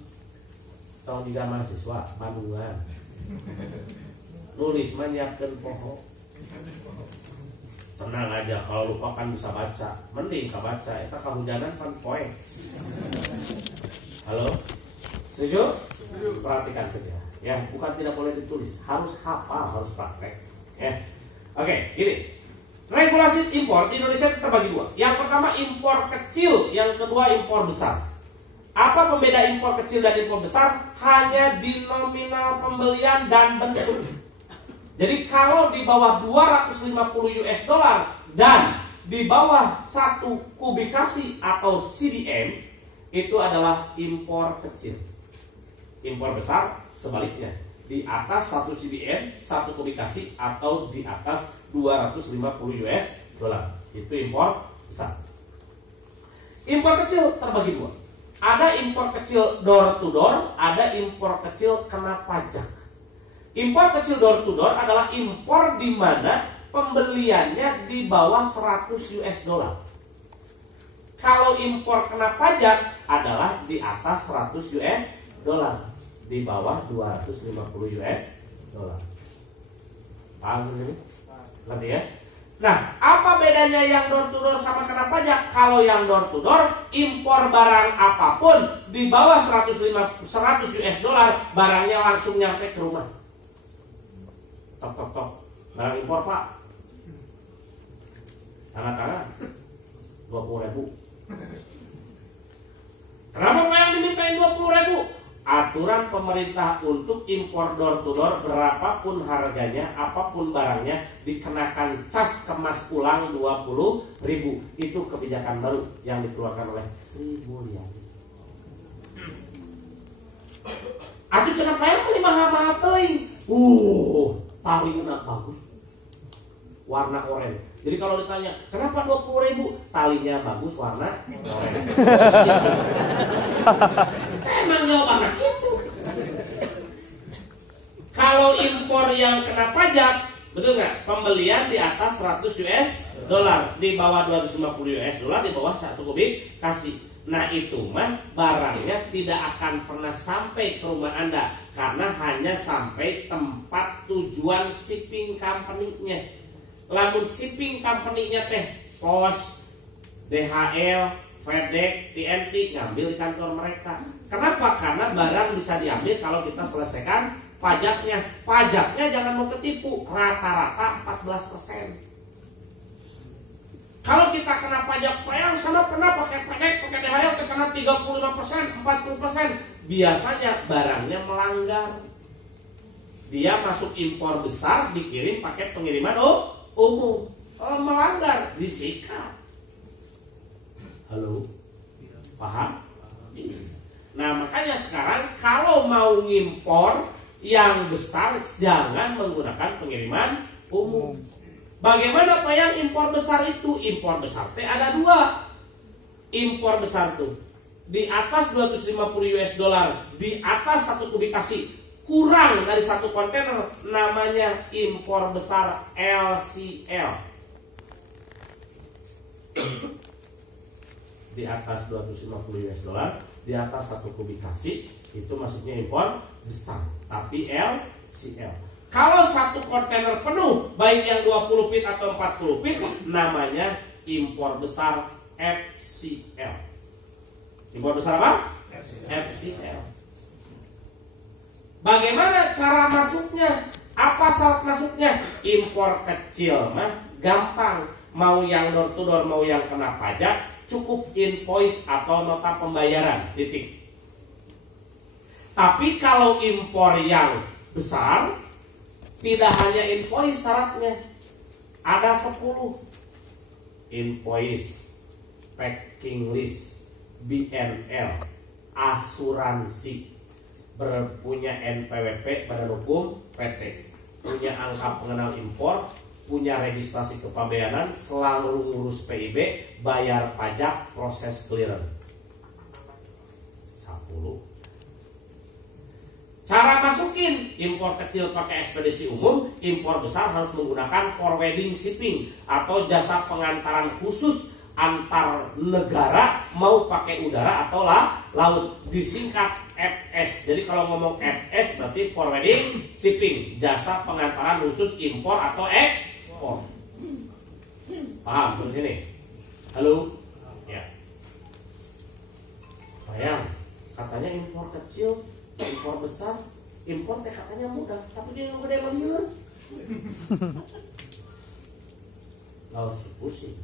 Tahun 3 mahasiswa Bandungan nulis menyiapkan pohon. Tenang aja, kalau lupa kan bisa baca. Mending baca, kita kehujanan kan poin. Halo? Setuju? Perhatikan saja. Ya, bukan tidak boleh ditulis, harus hafal, harus praktek. Ya. Oke, gini. Regulasi impor di Indonesia terbagi dua. Yang pertama impor kecil, yang kedua impor besar. Apa pembeda impor kecil dan impor besar? Hanya di nominal pembelian dan bentuk. Jadi kalau di bawah 250 US dollar dan di bawah 1 kubikasi atau CDM, itu adalah impor kecil. Impor besar sebaliknya, di atas 1 CBM 1 kubikasi atau di atas 250 US dollar. Itu impor besar. Impor kecil terbagi dua. Ada impor kecil door to door, ada impor kecil kena pajak. Impor kecil door to door adalah impor di mana pembeliannya di bawah 100 US dollar. Kalau impor kena pajak adalah di atas 100 US dollar, di bawah 250 US dollar. Paham sendiri? Ngerti ya? Nah, apa bedanya yang door to door sama kena pajak? Kalau yang door to door, impor barang apapun di bawah 100 US dollar, barangnya langsung nyampe ke rumah. Tok tok tok, barang impor Pak. Tanda-tanda 20.000. Kenapa Pak yang dimintain 20.000? Aturan pemerintah untuk impor door to door berapapun harganya, apapun barangnya dikenakan cas kemas ulang 20.000. Itu kebijakan baru yang dikeluarkan oleh Sri Mulyani. Atuh cenah payah kali mahal-mahal teuing. Paling enak bagus. Warna oranye. Jadi kalau ditanya, kenapa 20.000? Talinya bagus, warna oranye. Emang jawabannya gitu. Kalau impor yang kena pajak, betul nggak? Pembelian di atas 100 US dollar, di bawah 250 US dollar, di bawah 1 kubik kasih. Nah itu mah barangnya tidak akan pernah sampai ke rumah Anda, karena hanya sampai tempat tujuan shipping company-nya. Lamun shipping company-nya teh Pos, DHL, FedEx, TNT ngambil di kantor mereka. Kenapa? Karena barang bisa diambil kalau kita selesaikan pajaknya. Pajaknya jangan mau ketipu, rata-rata 14%. Kalau kita kena pajak yang sana pernah pakai FedEx, pakai DHL kena 35%, 40%. Biasanya barangnya melanggar. Dia masuk impor besar, dikirim pakai pengiriman umum. Melanggar, disikat. Halo? Paham? Nah makanya sekarang kalau mau ngimpor yang besar jangan menggunakan pengiriman umum. Bagaimana Pak yang impor besar itu? Impor besar teh ada dua. Impor besar tuh di atas 250 US dollar, di atas 1 kubikasi, kurang dari 1 kontainer, namanya impor besar LCL. Di atas 250 US dollar, di atas 1 kubikasi, itu maksudnya impor besar, tapi LCL. Kalau 1 kontainer penuh, baik yang 20 feet atau 40 feet, namanya impor besar FCL. Impor besar apa? FCL. Bagaimana cara masuknya? Apa syarat masuknya? Impor kecil mah gampang. Mau yang door to door, mau yang kena pajak, cukup invoice atau nota pembayaran, titik. Tapi kalau impor yang besar, tidak hanya invoice syaratnya, ada 10. Invoice, packing list, BNL, asuransi, berpunya NPWP, Badan Hukum PT, punya angka pengenal impor, punya registrasi kepabeanan, selalu ngurus PIB, bayar pajak, proses clearance. 10. Cara masukin, impor kecil pakai ekspedisi umum, impor besar harus menggunakan forwarding shipping atau jasa pengantaran khusus antar negara, mau pakai udara atau laut, disingkat FS. Jadi kalau ngomong FS berarti forwarding shipping, jasa pengantaran khusus impor atau ekspor. Paham sampai sini? Halo? Ya. Bayang, katanya impor kecil, impor besar, impor teh katanya mudah, tapi dia yang gede meliur. Gak usah pusing.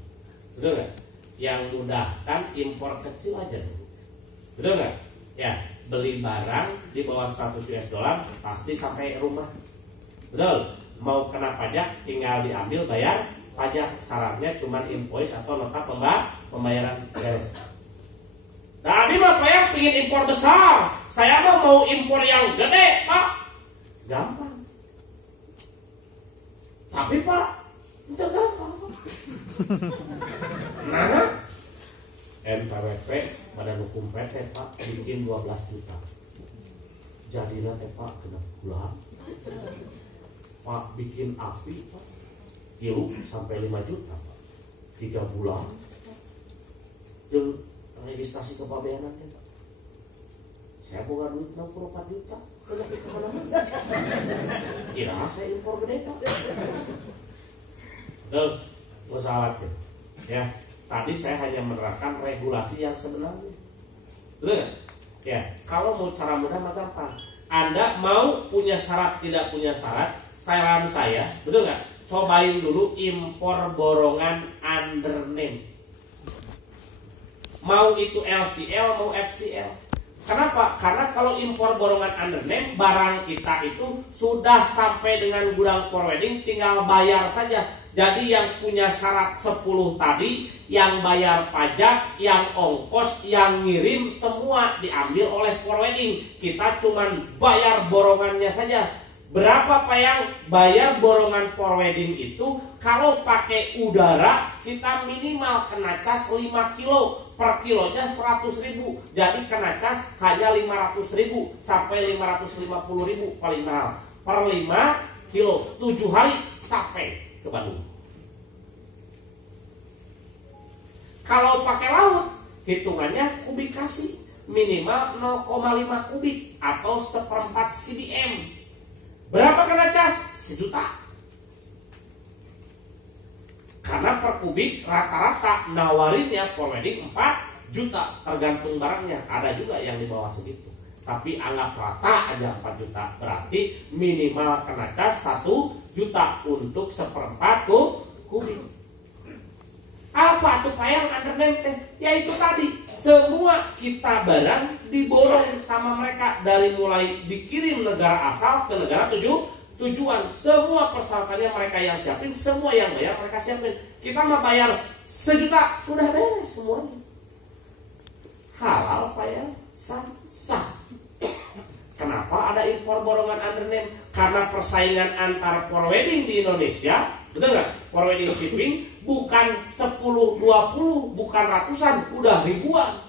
Betul gak? Yang mudah kan impor kecil aja dulu. Betul gak? Ya, beli barang di bawah 100 US dollar pasti sampai rumah. Betul? Mau kena pajak tinggal diambil, bayar pajak. Syaratnya cuma invoice atau nota pembayaran beres. Nah, ini mah yang pingin impor besar, saya mau impor yang gede, Pak. Gampang. Tapi Pak, itu gampang. Nah, NPWP, Badan Hukum PT, Pak, bikin 12 juta. Jadilah Pak kena pulang. Pak bikin api, Pak, 3-5 juta, Pak. 3 bulan. Yang registrasi kepabeanan, Pak. Saya bukan duit 64 juta. Kira saya impor gede, Pak. Betul, nggak usah khawatir. Ya, tadi saya hanya menerapkan regulasi yang sebenarnya. Betul nggak? Ya, kalau mau cara mudah mah gampang. Anda mau punya syarat tidak punya syarat, saran saya, betul nggak? Cobain dulu impor borongan under name. Mau itu LCL, mau FCL. Kenapa? Karena kalau impor borongan under name, barang kita itu sudah sampai dengan gudang forwarding, tinggal bayar saja. Jadi yang punya syarat 10 tadi, yang bayar pajak, yang ongkos, yang ngirim, semua diambil oleh forwarding. Kita cuman bayar borongannya saja. Berapa Pak yang bayar borongan forwarding itu? Kalau pakai udara, kita minimal kena cas 5 kilo. Per kilonya 100.000. Jadi kena cas hanya 500.000 sampai 550.000 paling mahal. Per 5 kilo 7 hari sampai ke Bandung. Kalau pakai laut, hitungannya kubikasi minimal 0,5 kubik atau 1/4 CBM. Berapa kena cas? 1 juta. Karena per kubik rata-rata nawarinnya forwarding 4 juta, tergantung barangnya. Ada juga yang di bawah segitu. Tapi anggap rata aja 4 juta. Berarti minimal kena cas 1 juta untuk 1/4 kubik. Apa tuh Pak yang under name teh? Ya itu tadi, semua kita barang diborong sama mereka, dari mulai dikirim negara asal ke negara tujuan. Semua persyaratannya mereka yang siapin, semua yang bayar mereka siapin. Kita mah bayar 1 juta, sudah beres semuanya. Halal Pak ya, sah. Kenapa ada impor borongan under name? Karena persaingan antar forwarding di Indonesia, betul nggak? Forwarding shipping bukan 10-20, bukan ratusan, udah ribuan.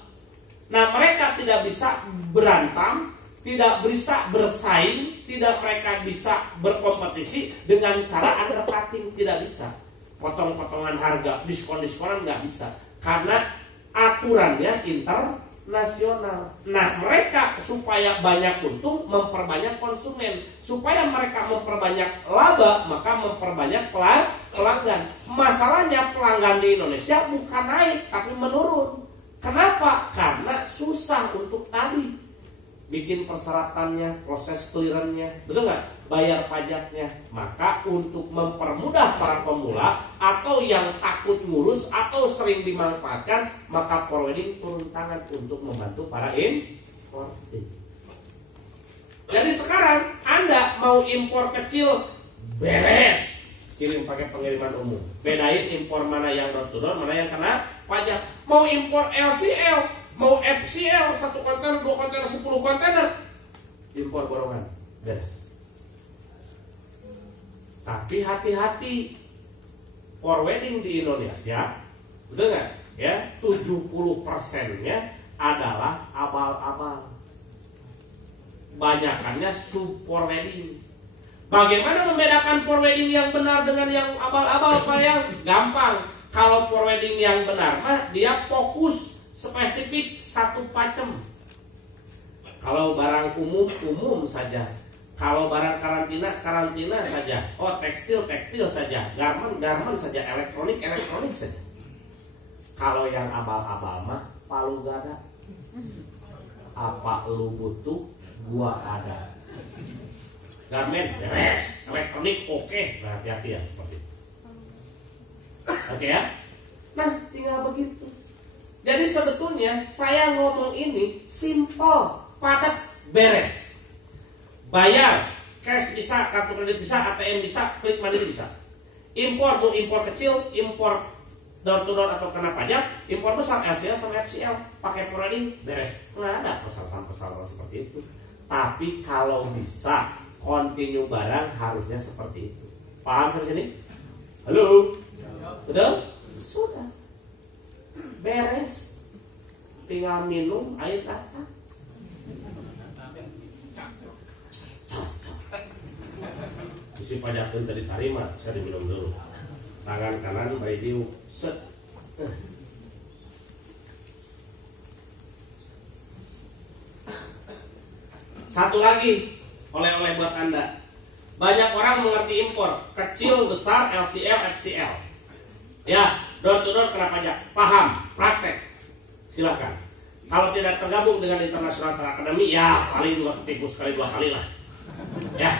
Nah mereka tidak bisa berantem, tidak bisa bersaing, tidak mereka bisa berkompetisi dengan cara undercutting, tidak bisa. Potong-potongan harga, diskon-diskonan nggak bisa, karena aturannya internasional. Nah mereka supaya banyak untung memperbanyak konsumen, supaya mereka memperbanyak laba maka memperbanyak pelanggan. Masalahnya pelanggan di Indonesia bukan naik tapi menurun. Kenapa? Karena susah untuk tadi bikin persyaratannya, proses clearance-nya, betul nggak? Bayar pajaknya. Maka untuk mempermudah para pemula atau yang takut ngurus atau sering dimanfaatkan, maka forwarding turun tangan untuk membantu para importer. Jadi sekarang Anda mau impor kecil, beres, kirim pakai pengiriman umum. Bedain impor mana yang door to door, mana yang kena pajak. Mau impor LCL, mau FCL, 1 kontainer, 2 kontainer, 10 kontainer, impor borongan, beres. Tapi hati-hati, forwarding di Indonesia, betul nggak? Ya, 70%-nya adalah abal-abal. Banyakannya sub-forwarding. Bagaimana membedakan forwarding yang benar dengan yang abal-abal Pak yang? Gampang. Kalau forwarding yang benar mah dia fokus spesifik satu pacem. Kalau barang umum saja. Kalau barang karantina saja. Oh tekstil saja. Garment saja. Elektronik saja. Kalau yang abal-abal mah palu gada. Apa lu butuh, gua ada. Garment beres, elektronik oke. Nah hati-hati ya seperti itu. Oke ya. Nah tinggal begitu. Jadi sebetulnya saya ngomong ini simple, padat, beres. Bayar, cash bisa, kartu kredit bisa, ATM bisa, klik mandiri bisa. Impor tuh impor kecil, impor door to door atau kena pajak, impor besar LCL sama FCL pakai prorading beres. Nggak ada persyaratan seperti itu. Tapi kalau bisa continue barang harusnya seperti itu. Paham sampai sini? Halo? Betul? Sudah. Beres. Tinggal minum air datang. Isi pajakkan tadi tarima, saya diminum dulu. Tangan kanan bayi diu, set. Satu lagi, oleh-oleh buat Anda. Banyak orang mengerti impor, kecil, besar, LCL, FCL. Ya, door to door kena pajak. Paham, praktek. Silakan. Kalau tidak tergabung dengan International Trade Academy, ya paling juga ketipu sekali 2 kali lah. Ya,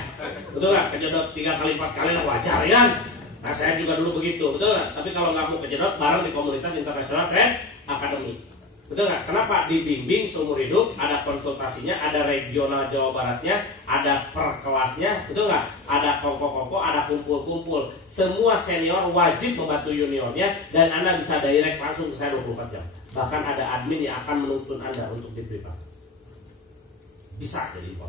betul nggak? Kejedot 3 kali 4 kali lah wajar ya. Nah saya juga dulu begitu, betul nggak? Tapi kalau nggak mau kejedot bareng di komunitas International Trade Academy, betul nggak? Kenapa? Dibimbing seumur hidup, ada konsultasinya, ada regional Jawa Baratnya, ada per kelasnya, betul nggak? Ada kongko-kongko, ada kumpul-kumpul. Semua senior wajib membantu juniornya dan Anda bisa direct langsung ke saya 24 jam. Bahkan ada admin yang akan menuntun Anda untuk di-prepare. Bisa jadi impor.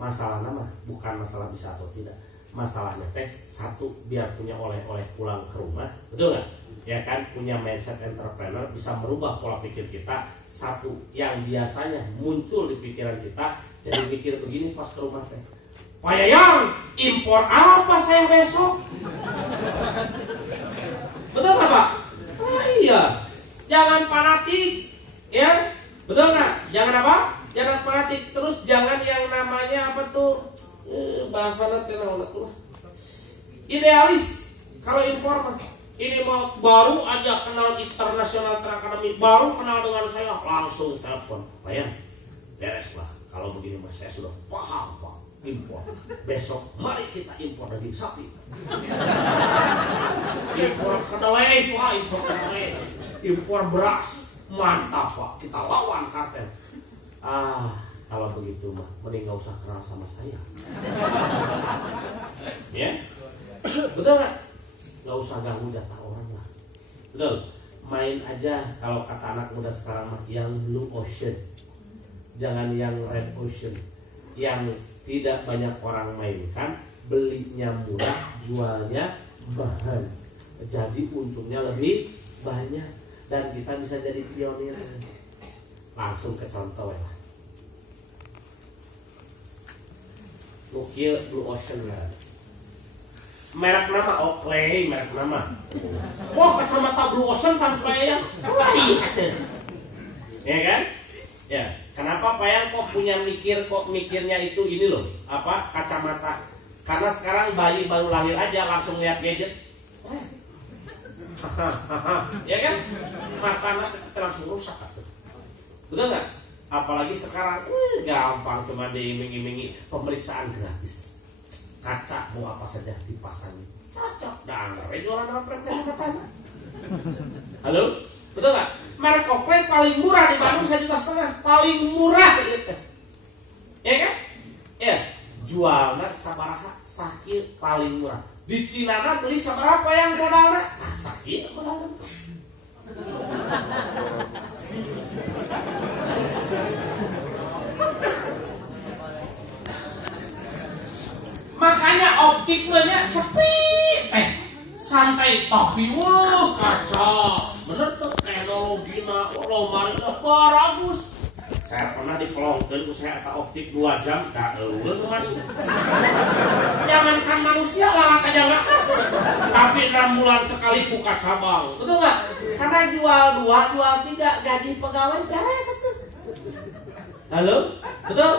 Masalah nama bukan masalah bisa atau tidak. Masalahnya satu, biar punya oleh-oleh pulang ke rumah, betul nggak? Ya kan, punya mindset entrepreneur, bisa merubah pola pikir kita. Satu, yang biasanya muncul di pikiran kita, jadi pikir begini pas ke rumah Pak Yayang, impor apa saya besok? Betul nggak Pak? Oh iya, jangan fanatik, ya, betul nggak? Jangan apa? Jangan fanatik. Terus jangan yang namanya apa tuh? Bahasa nanti idealis. Kalau impor mah ini mau baru aja kenal International Trade Academy, baru kenal dengan saya langsung telepon, Pak Yan, beres lah. Kalau begini mas saya sudah paham Pak, impor. Besok mari kita impor daging sapi. Impor kedelai Pak, impor kedelai, impor beras, mantap Pak. Kita lawan kartel. Kalau begitu mah mending gak usah kenal sama saya. Ya, betul nggak? Gak usah ganggu data orang lah. Betul. Main aja kalau kata anak muda sekarang mah yang blue ocean, jangan yang red ocean, yang tidak banyak orang mainkan, belinya murah, jualnya mahal, jadi untungnya lebih banyak dan kita bisa jadi pionir. Langsung ke contoh ya. Lukil Blue Ocean lah. Merek nama Oakley, merek nama. Wah, kacamata Blue Ocean tanpa yang lain. Ya kan? Ya. Kenapa Pak Yang kok mikirnya itu ini loh, apa kacamata? Karena sekarang bayi baru lahir aja langsung lihat gadget. Ya kan? Mata kita langsung rusak. Betul nggak? Apalagi sekarang gampang, cuma diiming-imingi pemeriksaan gratis. Kaca mau apa saja dipasangi, cocok. Dan jualan apa perempuan kacanya? Halo, betul nggak? Merek Oakley paling murah di Bandung 1,5 juta, paling murah gitu. Ya kan? Ya, jualnya sabaraha sakit paling murah. Di Cina beli sabaraha yang modalnya? Sakit modalnya. Makanya optiknya sepi, santai tapi wah kacau, bener tuh teknologinya, lombarnya bagus. Saya pernah di pelongkel itu saya tak optik 2 jam, tak ulun mas. Jangankan manusia lalat aja nggak kasih, tapi 6 bulan sekali buka cabang, betul nggak? Karena jual 2, jual 3, gaji pegawai beres itu. Halo, betul?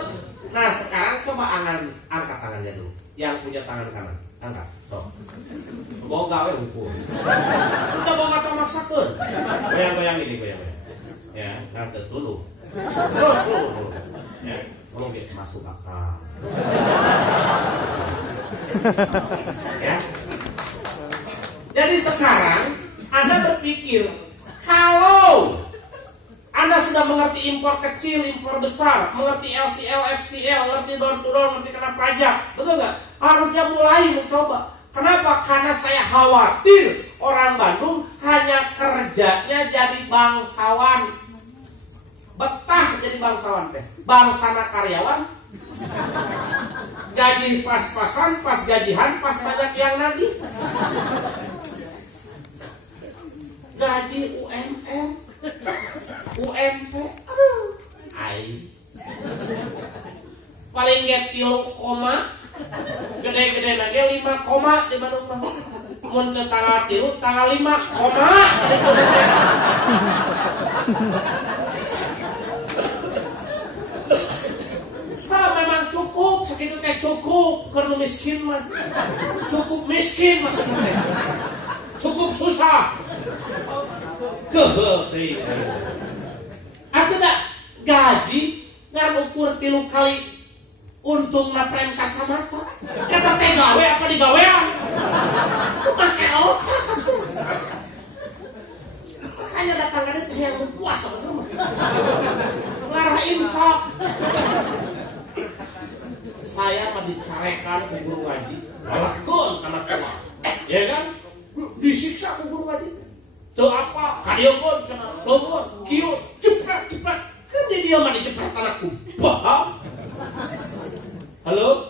Nah sekarang coba angkat tangannya dulu. Yang punya tangan kanan, angkat. Tuh. Bawa gawe ukur. Kita bawa kata maksakeun. Goyang-goyang ini, goyang-goyang. Ya, ngartet dulu. Terus dulu. Ya, kalau gitu masuk akal. Ya. Jadi sekarang Anda berpikir kalau Anda sudah mengerti impor kecil, impor besar, mengerti LCL, FCL, mengerti door to door, mengerti kena pajak, betul nggak? Harusnya mulai mencoba. Kenapa? Karena saya khawatir orang Bandung hanya kerjanya jadi bangsawan. Betah jadi bangsawan teh. Bangsana karyawan. Gaji pas-pasan, pas gajian, pas banyak yang nagih. Gaji UMR, UMP, aduh, ai. Paling get 3 koma, gede-gede lagi 5 koma di Bandung mah. Mun tanggal 3, tanggal 5 koma. Memang cukup, segitu teh cukup, karena miskin mah. Cukup miskin maksudnya teh. Cukup susah. Keheuh. Aku dah gaji ngan ukur 3 kali untung na prem kacamata. Eta teh gawe apa digawean? Itu make otak atuh. Makanya datang teh yang puasa bener mah. Ngarah insaf. Saya mah dicarekan ke guru ngaji, galakkeun kana tua. Ya kan? Disiksa ke guru ngaji. Teu apa? Kadieun cenah, leuweun, kieu, cepet. Kan dia mah dicepret anakku. Paham? Halo?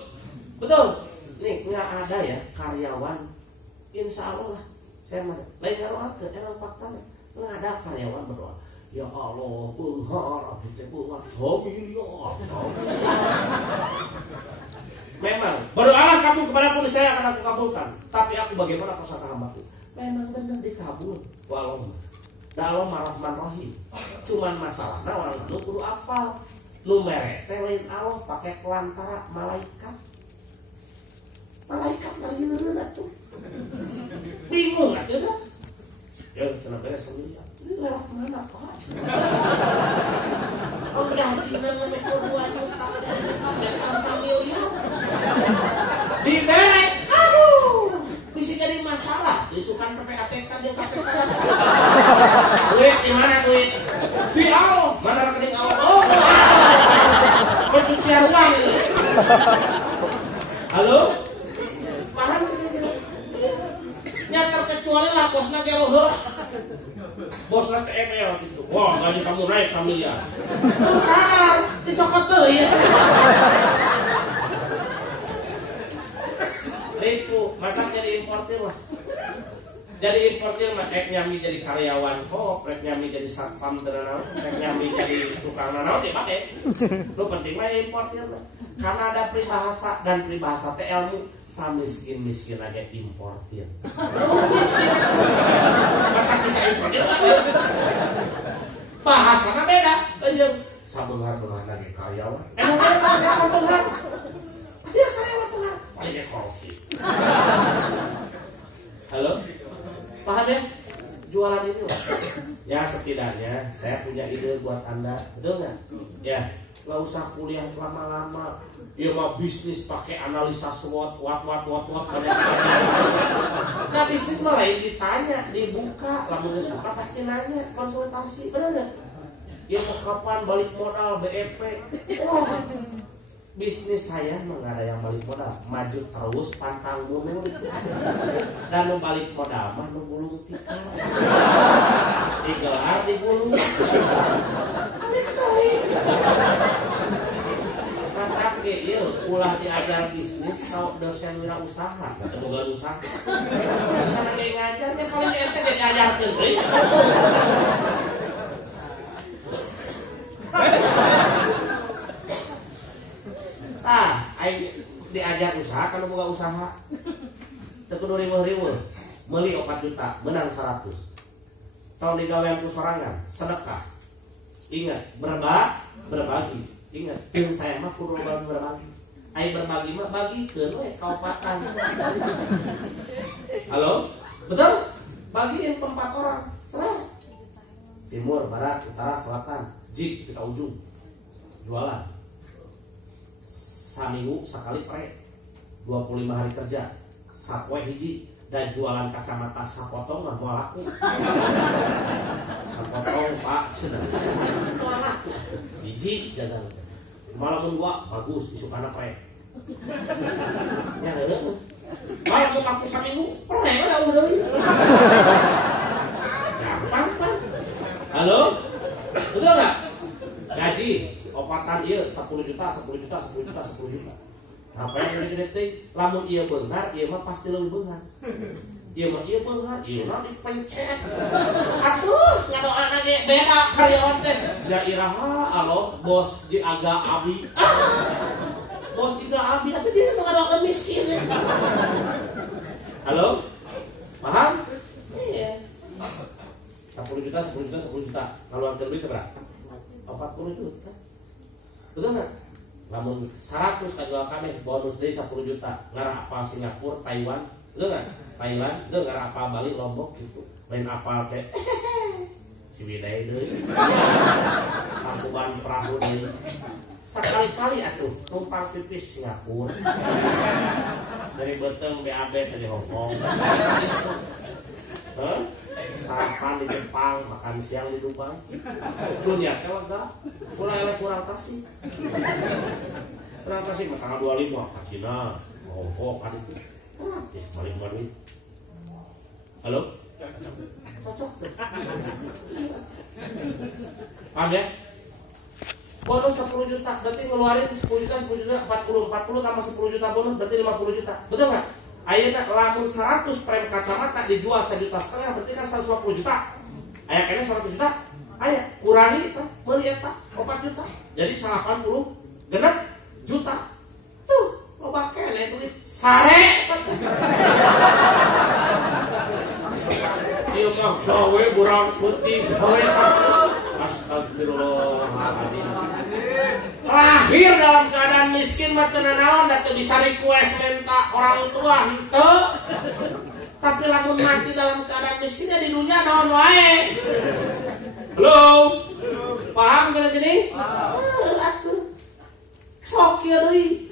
Betul? Nih, nggak ada ya karyawan. Insya Allah lah. Saya mah lain ngaroakeun, emang faktanya. Nggak ada karyawan berdoa. Ya Allah, beunghar, abdi teh beunghar, miliar. Memang, berdoalah kamu kepadaku, saya akan aku kabulkan. Tapi aku bagaimana persangka hambaku? Memang benar dikabul. Walau dalam Ar-Rahman Rahim. Cuman masalahnya orang itu kudu apal. Nu mere teh lain Allah pakai pelantara malaikat. Malaikat ngalieureun atuh. Bingung atuh dah. Ya cenah beres sendiri. Ini lewat mana Pak? Oh gajinya ngekur 2 juta, mental 1 miliar. Dibere, aduh, bisa jadi masalah. Disukan PPATK dia KPK. Duit di mana duit? Di awal, mana rekening awal? Oh, pencucian uang itu. Halo? Paham? Nyata kecuali lah bosnya gerohor. Bosnya ke email gitu. Wah, gaji kamu naik 1 miliar. Terus sadar, dicokot tuh ya. Itu, maka jadi importir lah. Jadi importir mah ek nyami jadi karyawan kok, ek nyami jadi satpam tenan, ek nyami jadi tukang nanaon dipakai. Lu penting mah importir lah. Karena ada peribahasa dan peribahasa teh ilmu miskin aja importir. Maka bisa importir kan? Bahasana beda. Sabeunghar-beunghar lagi karyawan. Emang beunghar. Dia karyawan beunghar. Paling korupsi. Halo? Paham ya? Jualan ini lah. Ya setidaknya saya punya ide buat Anda. Betul nggak? Ya. Gak usah kuliah lama-lama. Dia mau bisnis pakai analisa SWOT, what. Nah bisnis malah ditanya, dibuka, lamun buka pasti nanya, konsultasi, benar nggak? Dia mau kapan balik modal BEP? Oh, bisnis saya nggak ada yang balik modal, maju terus pantang mundur. Dan mau balik modal mah gulung tikar, digelar digulung. Tapi ulah diajar bisnis kau dosen wirausaha, bukan usaha. Sana kayak ngajar, yang paling ente jadi ajarkeun deui. Aing diajar usaha kalau buka usaha. Teu kudu riweuh-riweuh. Meuli 4 juta, menang 100. Tong digawean ku sorangan, sedekah. Ingat, berbagi. Ingat, jeung saya mah kudu berbagi. Aing berbagi mah bagikeun we kaopatan. Halo? Betul? Bagiin ke 4 orang. Seret. Timur, barat, utara, selatan. Jik kita ujung. Jualan. Saminggu sekali pre. 25 hari kerja. Sapoe hiji. Dan jualan kacamata sapotong mah moal laku. Sapotong Pak cenah. Moal laku. Hiji jagan. Malah mun gua bagus isukana pre. Ya heueuh. Langsung aku saminggu, pernah ada udah. Gampang kan? Halo? Udah nggak? Jadi opatan iya 10 juta. Apa yang gede teh? Lamun iya beunghar, iya mah pasti leuwih beunghar. Iya mah iya beunghar, iya mah dipencet. Atuh, ngadoana ge beda karyawan teh. Ya iraha alo bos di aga abi. Bos juga abi atuh dia ngadoakeun miskin. Halo? Paham? Iya. 10 juta. Ngaluarkeun duit berapa? 40 juta. Betul nggak? Namun 100 kajual kami bonus dari 10 juta. Ngarah apa Singapura, Taiwan, betul nggak? Thailand, betul ngarah apa Bali, Lombok gitu. Lain apa kayak Ciwidey deh, Tangkuban Perahu deh. Sekali-kali atuh numpang pipis Singapura. Dari Beteng BAB ke Hongkong. Sarapan di Jepang, makan siang di Dubai. Dunia tewak gak? Mulai kurang kasih. Kurang kasih tanggal 25 ke Cina, Hongkong kan itu. Gratis balik-balik. Halo? Cocok. Paham ya? Bonus 10 juta, berarti ngeluarin 10 juta, 40 tambah 10 juta bonus berarti 50 juta. Betul nggak? Ayeuna lamun 100 frame kacamata dijual 1,5 juta, berarti kan 150 juta. Aya kene 100 juta. Aya kurangi eta, meuli eta 4 juta. Jadi 80 genep juta. Tuh, loba kene duit sare. Ieu mah gawe burang putih, gawe astagfirullahaladzim. Lahir dalam keadaan miskin mah teu naon da teu bisa request minta orang tua henteu. Tapi lamun mati dalam keadaan miskin ya di dunia naon wae. Belum? Paham sampai sini? Atuh. Sok kieu deui.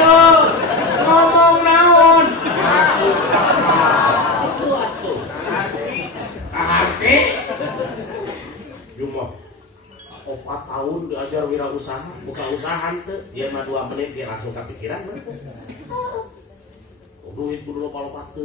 Yo, ngomong naon? Masuk akal. Itu atuh. Kahati. Jumlah 4 tahun diajar wirausaha, buka usaha teh, dia mah 2 menit dia langsung kepikiran. Duit kudu loba-loba teh.